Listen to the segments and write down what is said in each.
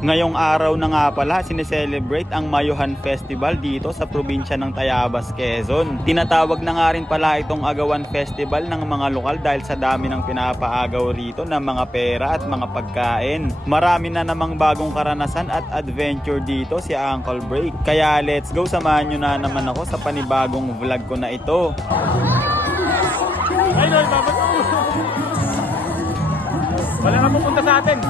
Ngayong araw na nga pala sineselebrate ang Mayuhan Festival dito sa probinsya ng Tayabas, Quezon. Tinatawag na nga rin pala itong Agawan Festival ng mga lokal dahil sa dami ng pinapaagaw rito ng mga pera at mga pagkain. Marami na namang bagong karanasan at adventure dito si Uncle Break. Kaya let's go, samahan nyo na naman ako sa panibagong vlog ko na ito. Ay, Lord, babat mo. Wala nga pupunta sa atin.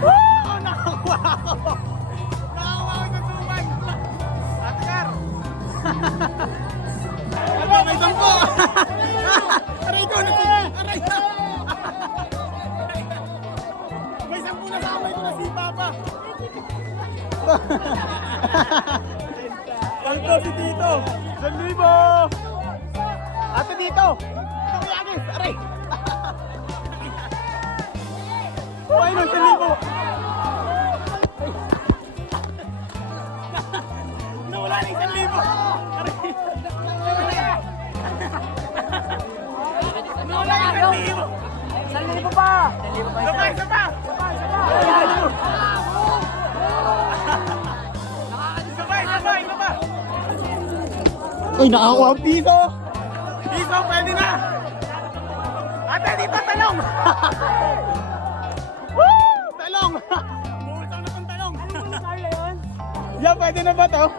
Woo! Nakakuha ako! Nakakuha ako sa suman! Ate Car! Ano? May 10! Aray ko! Aray ko! May 10 na sa amoy ko na si Papa! Ito si Tito! 1,000! Ate dito! Ito kaya Agnes! Aray! Ay, nang 1,000! Nawala na 1,000! Aray! Nawala na 1,000! 1,000 pa! Isa pa! Sabay! Uy, nakakuha ang piso! Piso, pwede na! Ate, dito talong! Woo! Talong! Buulsaw na itong talong! Ano yung Carla yun? Yeah, pwede na ba to?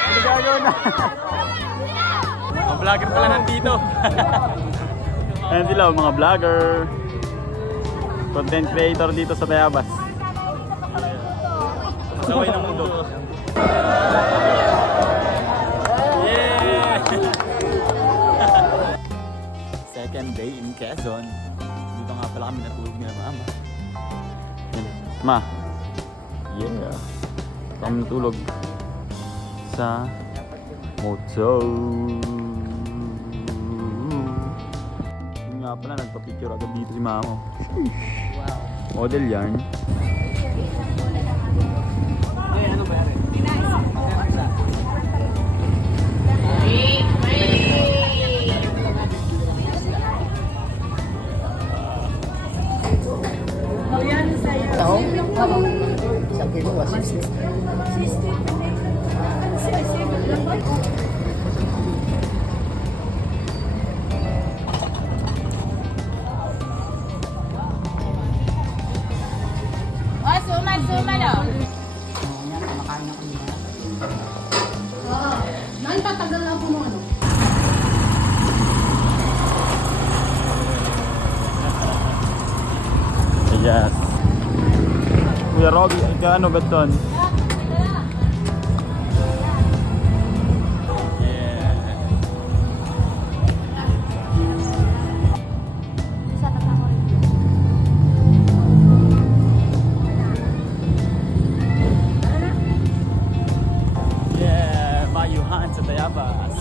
Ano gagawin na? Mga vlogger pala nandito. Ayan sila, mga vlogger. Content creator dito sa Tayabas. Saway ng mundo. Yeah! Second day in Quezon. Dito nga pala kami natulog nila mama. Ma. Yeah. Kami natulog sa motel. Yun nga pala, nagpa-picture agad dito si mama. Wow. Model yan. Ano ba yan? Isang kilo, 60. Suma daw. Kumakain na kami. Naipatagal lang po mo ano. Yes. Kuya Robby, ano ba ito? Mayuhan sa Tayabas.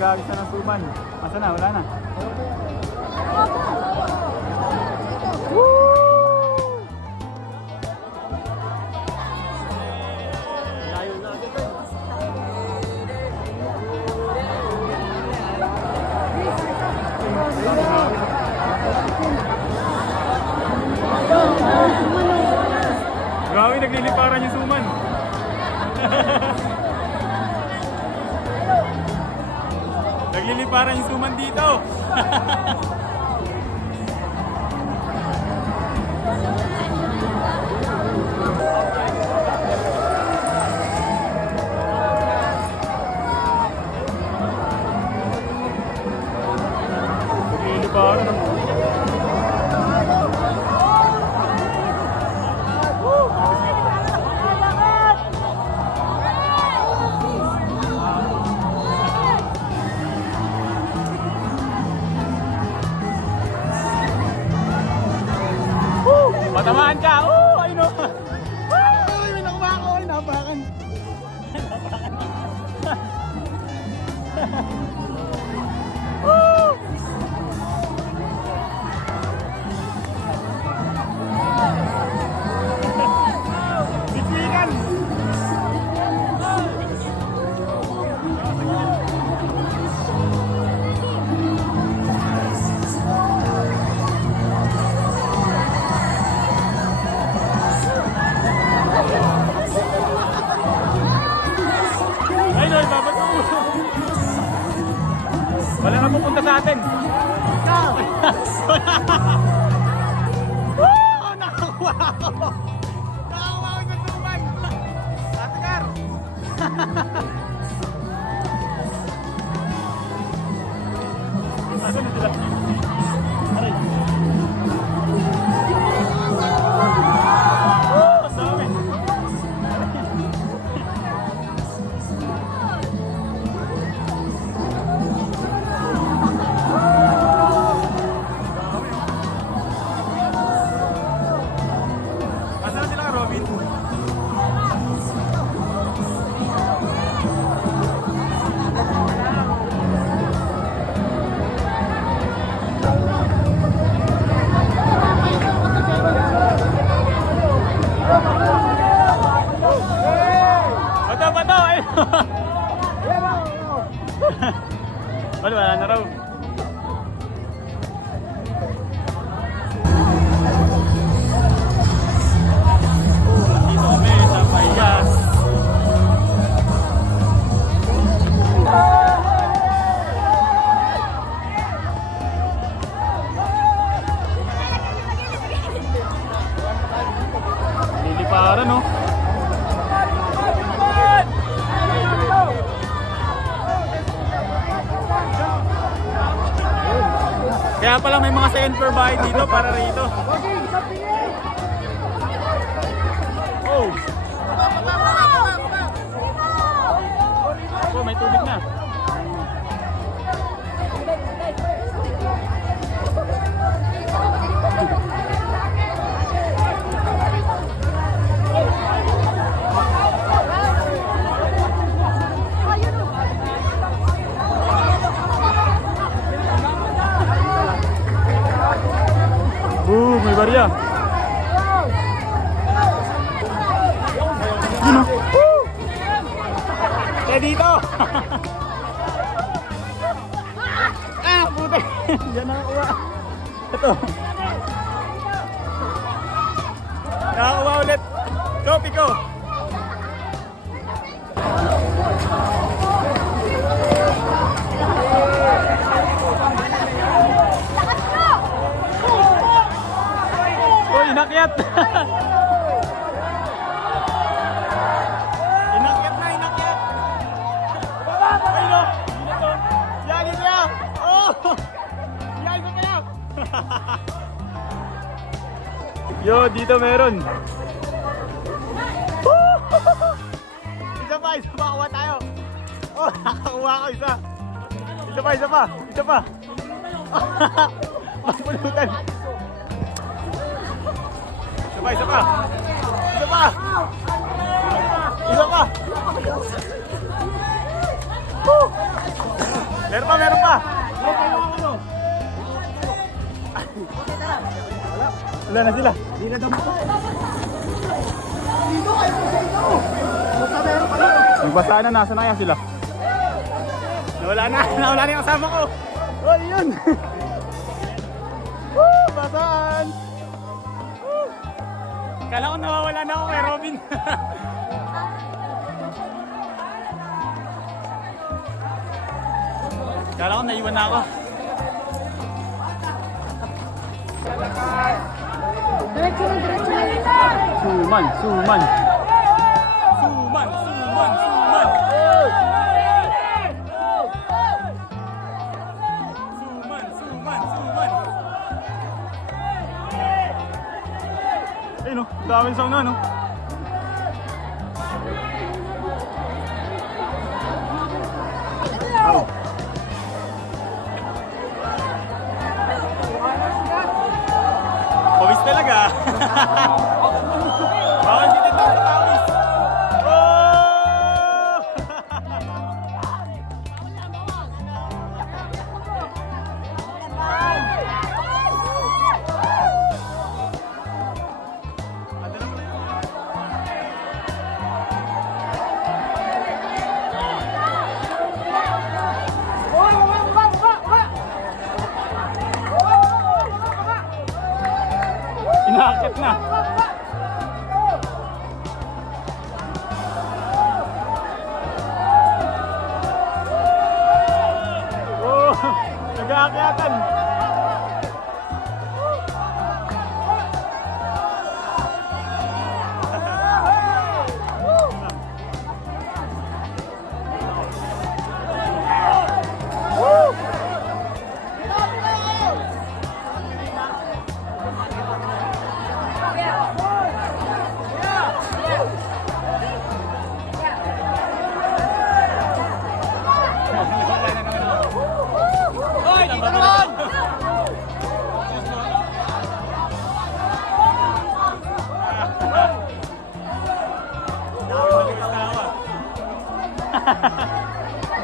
nag-aagisa ng suman. Asa na? Wala na. Grabe, nagliliparan yung suman. Nagliliparan yung suman dito. Nagliliparan. Matamaan ka! Ayun o! May nakuha ko! Napakan! Bitikan! Ay, no, ibabato. Wala na pupunta sa atin. Ikaw! Woo! Nakakuha ako! Nakakuha ako sa tuman! Atakar! Asan na sila? Aray! Woo! Sabi! Asan na sila ka, Robin? Bato, bato! Ayun! Wala na raw. Dito kami sa Payas. Liliparan, no? Kaya pala may mga second floor bahay dito para rito. Oh! Oh, may tubig na. May barya. Yun o. Kaya dito. Puti. Diyan nakakuha. Ito. Nakakuha ulit. Go, Pico. Inakyat! Inakyat na, inakyat! Ay no! Yagi siya! Oh! Yagi sa kaya! Yo, dito meron! Isa pa! Kuha tayo! Oh, nakakuha ko isa! Isa pa! Isa pa! Magpulutan! Isa pa! Isa pa! Meron pa, meron pa. Wala na sila. Hindi na daw po. Dito kayo po sa ito. Basta meron pa lang. Nagbasa na, nasa na kaya sila? Nawala na yung kasama ko. Oh, yun. Woo, basaan. Woo. Kala ko nawawala na ako kay Robin. Kala ko naiwan na ako. Diretso na, diretso na. Suman. Suman. Ayun o, daming sound na no. Pawis talaga. Bawal dito ito sa pawis. Oh! Inakit na. Oh, nag-aakyatan.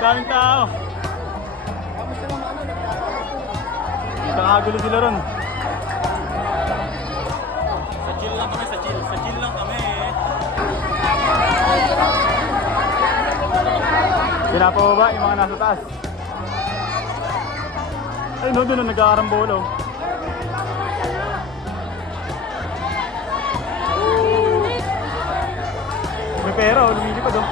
Daming tao. Nakagulo sila ron. Sa chill lang kami, sa chill. Sa chill lang kami. Pinapababa yung mga nasa taas. Ay no, doon na nag-aarambolo. May pera o, lumilipad o.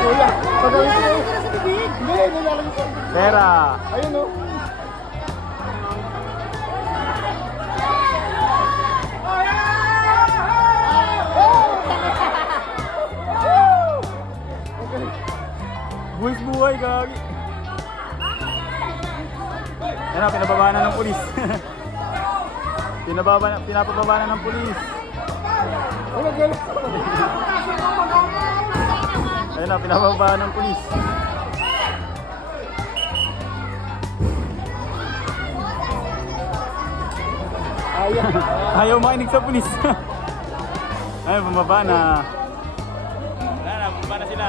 Kuya, pagawin ko yung sa bibig. Hindi, nilalagay ko. Pera. Ayun o. Buwis buhay, gagi. Yan na, pinababa na ng pulis. Pinapababa na ng pulis. Ayun na, pinababa ng pulis. Ayaw makinig sa pulis. Ayun, bumaba na. Wala na, bumaba na sila.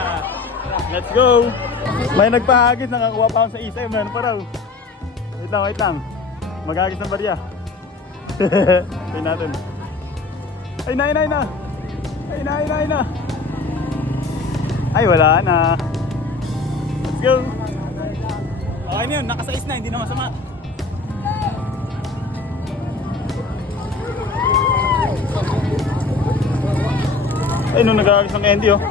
Let's go! May nagpahagis, nakakuha pa akong sa isa. Meron pa raw. Wait lang. Maghagis ng barya. Pay natin. Ay na. Ay, wala na. Let's go! Okay na yun, nakasais na, hindi na masama. Ay, nung nag-aagis ng candy, oh.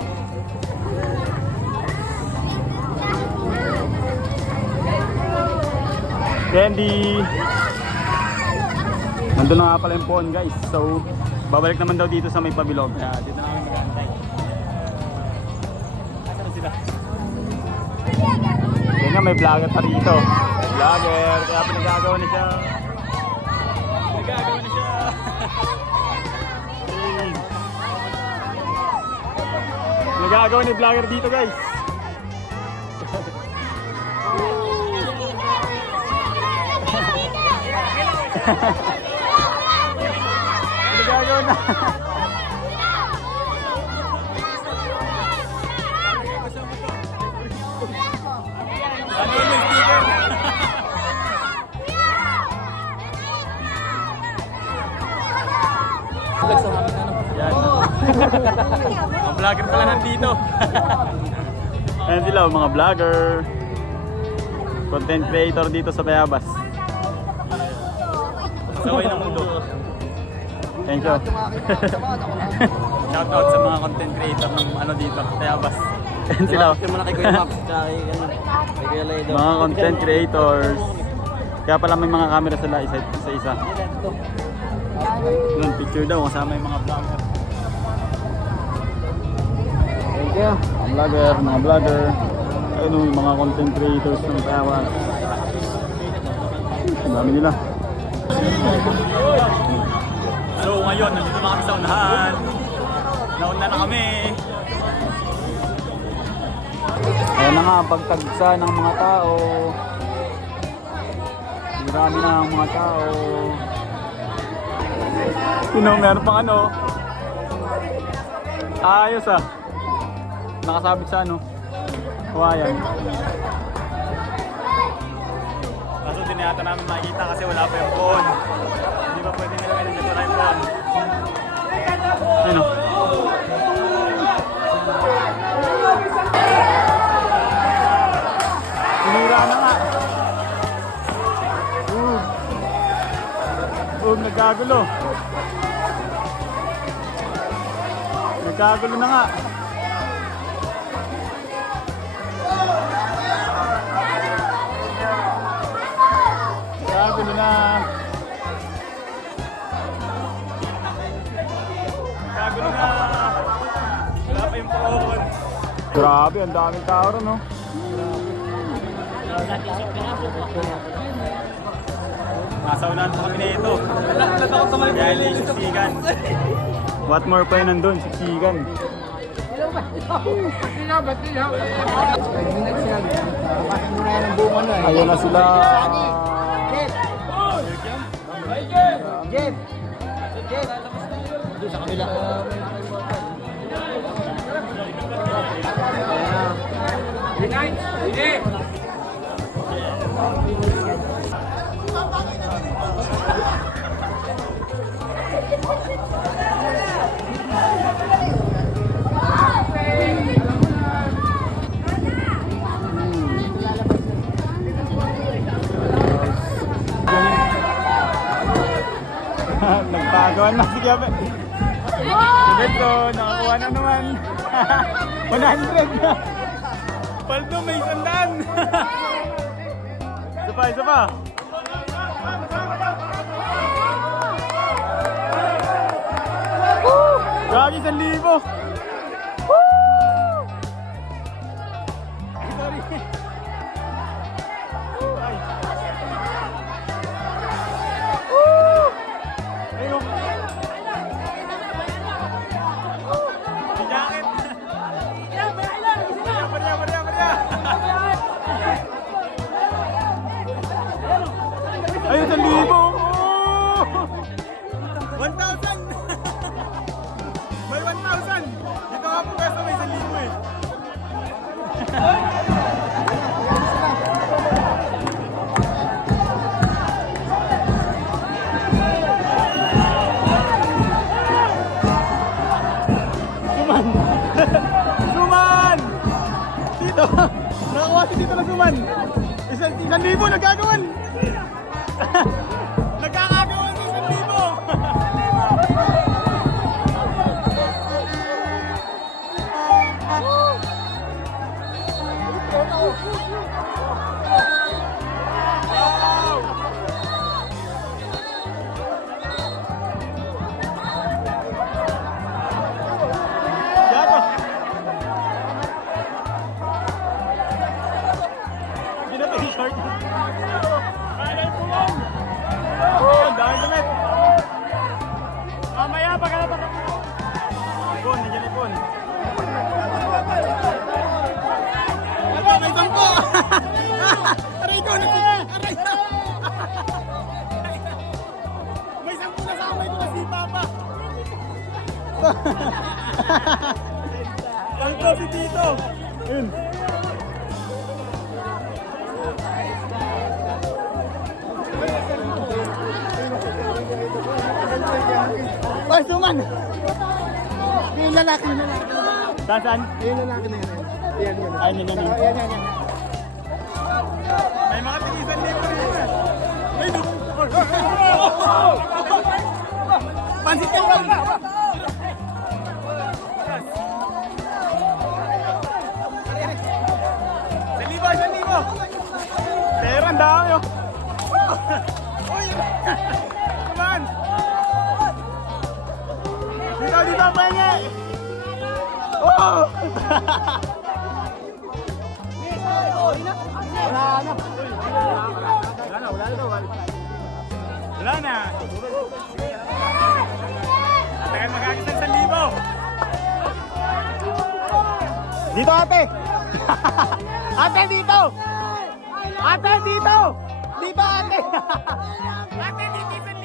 Candy! Nandun na nga pala yung phone, guys. So, babalik naman daw dito sa may pabilog. Kaya dito na kami mag-aantay. Asan na sila? Yan nga, may vlogger pa rito. Vlogger, kaya pinagagawa na siya. Nagagawa ni vlogger dito, guys. Nagagawa na. Mga vlogger pala nandito. Ayan sila, mga vlogger. Content creator dito sa Tayabas. Saway ng mundo. Thank you. Shout out sa mga content creator ng ano dito, Tayabas. Ayan sila. Muna kay Kuya Max, tsaka kay Kuya Laido. Mga content creators. Kaya pala may mga camera sila isa-isa. Yun, picture daw kasama yung mga vlogger. Thank you. Mga vlogger. Ayun yung mga content creators ng Tayabas. Ang dami nila. So ngayon, nandito na kami sa unahan. Nauna na kami. Ayan na nga, pagtagsa ng mga tao. Marami na ang mga tao. Meron pang ano. Ayos ah. Nakasabit sa ano. Kawayan. Kaso din yata namin makikita kasi wala pa yung phone. Hindi pa pwede nila ganun dito na yung phone. Ano? Sinira na nga. Nagkagulo. Nagkagulo na nga. Nagkagulo na. Nagkagulo na. Wala pa yung phone. Grabe, ang daming tao ron, no? Nasa unahan pa kami na ito. Gali, siksikan. What more pa yun nandun, siksikan. Ayan na sila. Jeff! Doon sa kabila. Nagpagawan na si Gabi. Si Beto, nakakuha na naman. 100 na. Paldo, may 100. Isa pa, isa pa. Gagi, 1,000. Sorry. Ay. Ayun. Si Jacket. Maria. Ayun, 1,000. Oh! 1,000. May 1,000. Dito nga po pwesto may 1,000 eh. Suman! Dito! Nakakuha si dito na suman! 1,000 nagkagawan! Nagkakagawan sa 1,000! Yato! Ginata yung short. Kaya yung pulong! Ang dami damit! Mamaya, pagkalata ka po! Ipon, nandiyan ipon. Aba, may 10! Aray ko! Aray ko! May 10 na sa kamay ko kasi papa! Ang to si Tito! Ayun! Ay, suman! yung lalaki, yung lalaki. Saan, saan? Yung lalaki na yun. Yan, yan. Ay, yan, yan, yan. Yan, yan, yan. May mga tigisan dito rin. Ay, no. Pansit ka ba? San libo. Pero ang dami oh. Uy! Come on! Dito, penge! Oh! Wala na. Tagal magagisang 1,000. Dito ate! Ate dito! Ate dito! Dito ate! Ate dito 1,000!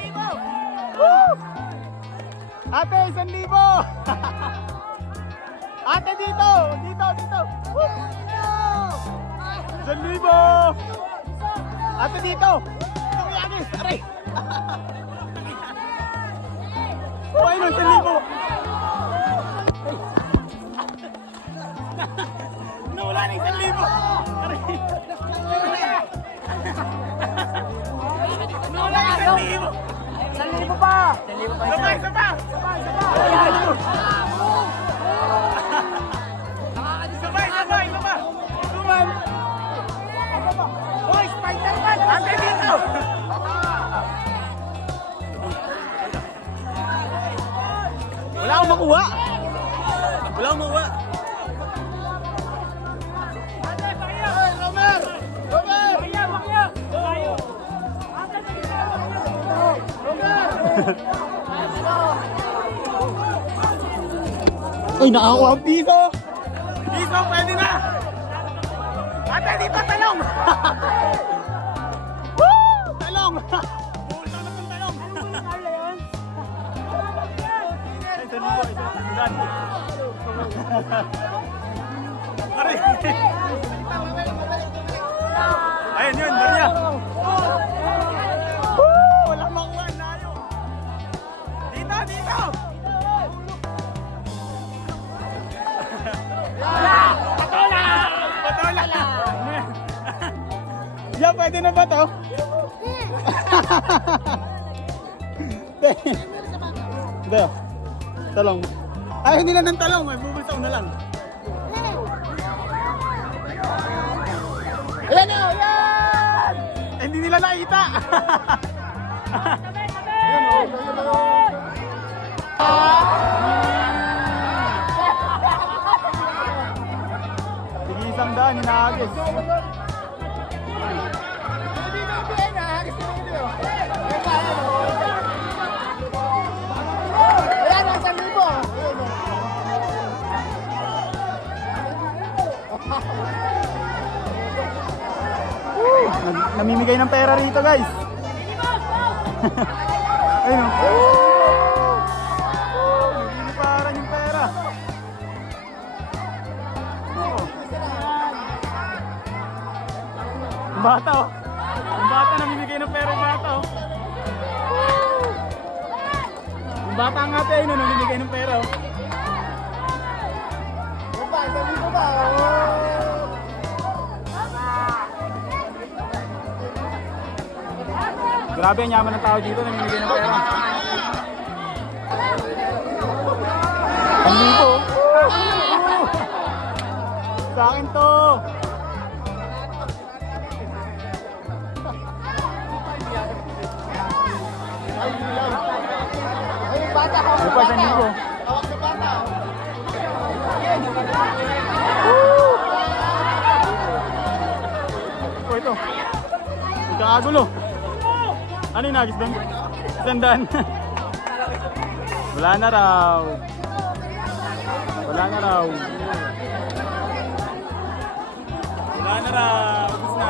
Woo! Ate 1,000! Ate dito! Dito! Dito! Woo! 1,000! Ate dito! Tumiyagis! Aray! Oh, ayun, 1,000! Nawala na 1,000! Aray! Nawala na 1,000! 1,000 pa! Sabay! Sabay! Sabay! Sabay! Sabay! Tuman! Hoy, Spider-Man! Ate dito! Wala akong makuha! Wala akong makuha! Hey, Romer! Romer! Uy, nakakuha ang piso! Piso, pwede na! Ate, dito talong! Woo! Talong! Puso na ng talong! Ay, sa libo, isa na sandaan. Aray! Ayun yun, Maria! Woo! Walang makuha, layo! Dito, dito! Patola! Ya, pwede na ba to? Hindi. Talong. Ay, hindi na ng talong. May bubulsaw na lang. Ayan o! Ayan! Eh, hindi nila nakita. Sige, isang daan, inaagis. Ayan, 1,000! Namimigay ng pera rito, guys. Ayun. Nagiliparan yung pera. Ang bata, oh. Ang bata namimigay ng pera yung bata, oh. Ang bata nga tayo, no, namimigay ng pera, oh. Ba, 1,000 ba? Grabe, ang yaman ng tao dito, namimigay ng pera. Ang libo. Sa akin to. Ay, yung bata, hawak Ano sa pa, bata. 1,000? Hawak sa bata. Oh, ito. Ikakagulo. Ano yung nagis doon? Sandaan. Wala na raw. Wala na raw. Wala na raw. Ubus na.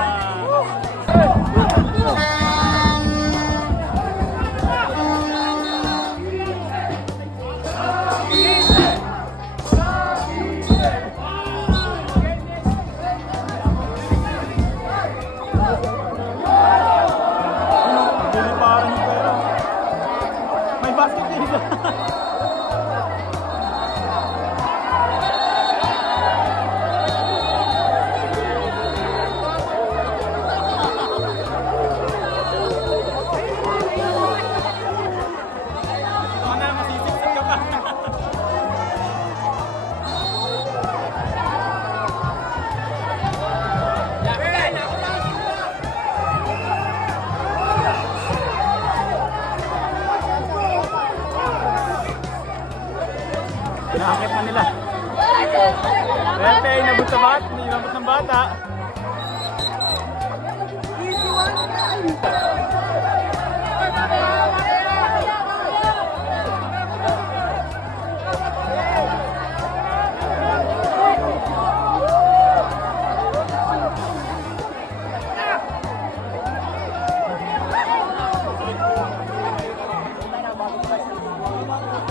Nagiliparan yung pera. May basket dito. nga.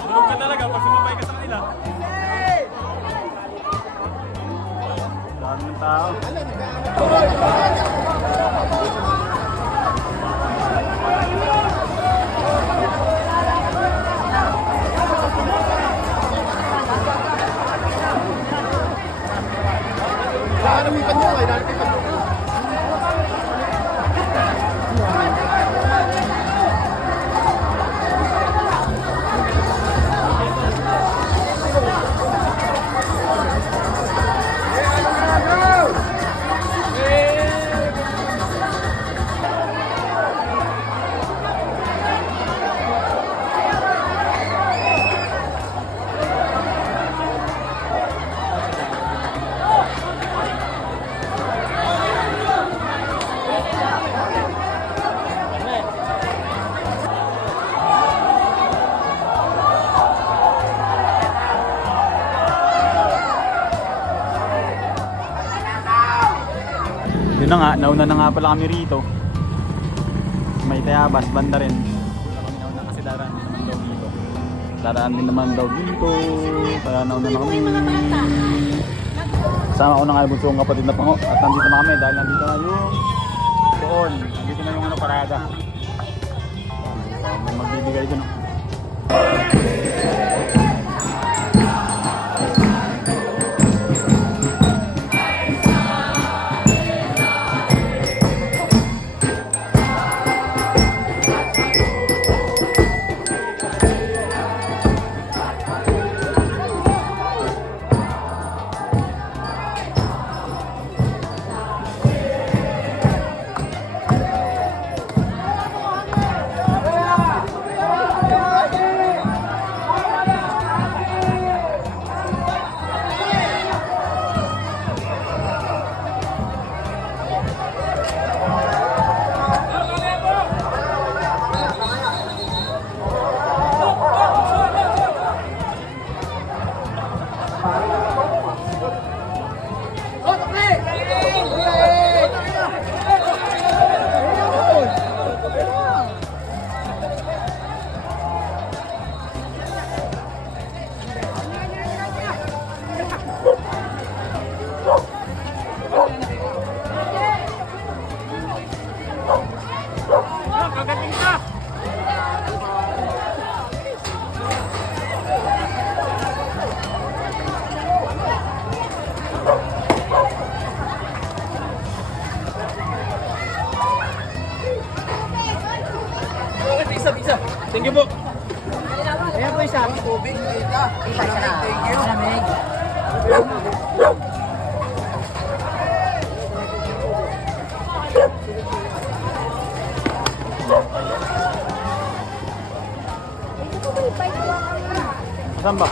Tulog ka talaga pag sumabay ka sa kanila. Dami ng tao. Nanamikan mo, ay nanamikan mo. Yun na nga, nauna na nga pala kami rito. May Tayabas, banda rin. Kami nauna kasi daraan din naman daw dito. Daraan din naman daw dito. Kaya nauna na kami. Kasama ko na nga yung bunso kong kapatid na pango. At nandito na kami dahil nandito na yung doon. Nandito na yung parada. May magbibigay dun. Thank you po. Ayan po isa. Tubig, kita. Thank you. Malamig. Saan ba?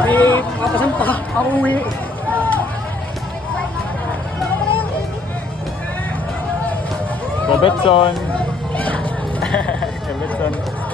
May papasan pa. Pauwi. Robertson. Robertson.